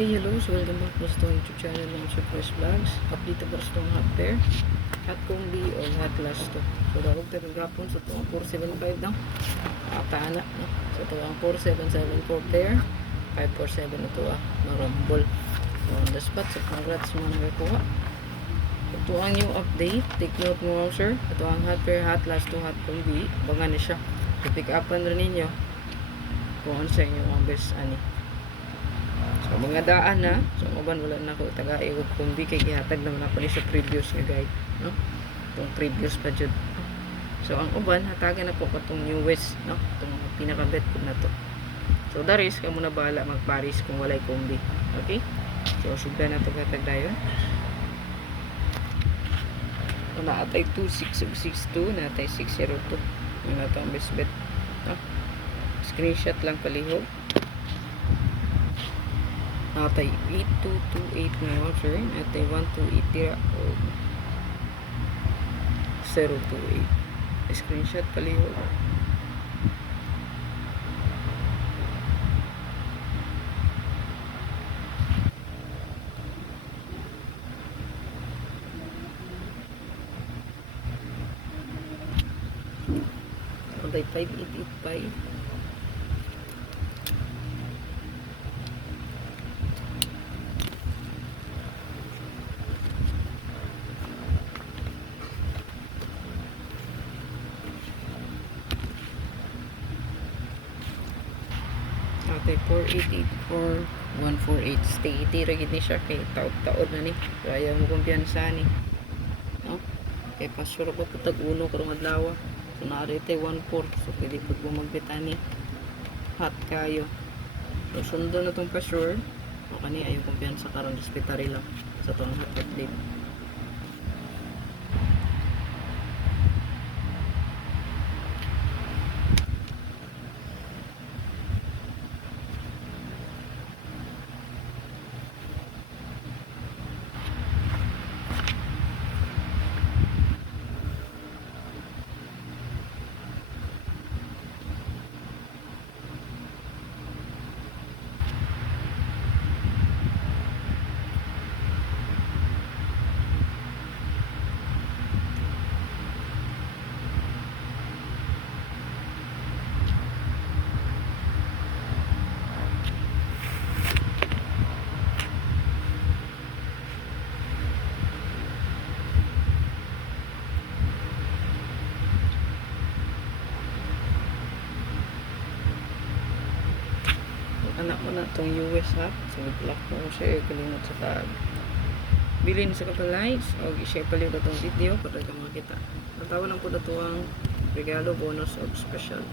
Okay, hello. So, welcome back po sa YouTube channel ng Surprise Vlogs. Update ba sa itong hot pair? Hot combi o hot last to. So, dawag tayo gapon sa itong 475 na. Paana. No? So, ito ang 4774 pair. 547 ito marambol. So, on the spot. So, congrats mga nagkakuha. Ito ang new update. Take note mo, sir. Ito ang hot pair, hot last to, hot combi. Abangan na siya. So, pick upan rin ninyo kung ano sa inyo ang best ani. So, mga daan na. So, uban wala na ako taga-iwag kumbi kay gihatag naman ako ni sa previous nga guide. No? Itong previous pa dyan. So, ang uban, hatagan ako katong newest. No? Itong pinaka-bet ko na to. So, daris ka muna bahala mag-paris kung walay kumbi. Okay? So, sugda na ito hatag dayon. So, naatay 262, naatay 602. Yung na ito ang best bet. No? Screenshot lang palihog. Natay 8228 ngayon, sir. Natay 128 tira o 028. Screenshot palihog. Natay 5885. Okay, 4884 148. Stay itira gid ni siya kay taod-taod na ni. So, ayaw mo kumpiyansa ni. No? Kay pasuro ko putag uno karong adlaw. So narite 14. So pwede pud mo magbitani. Hot kayo. So sundo na tong pasure. O kani ayaw kumpiyansa karon hospital lang sa tong hot update. Anak mo na itong US ha. So, block mo siya. Kalimot sa tag. Bilhin sa kapalites. O, i-share pala yung itong video para ka makita. Natawa lang po na ito ang regalo, bonus, o special.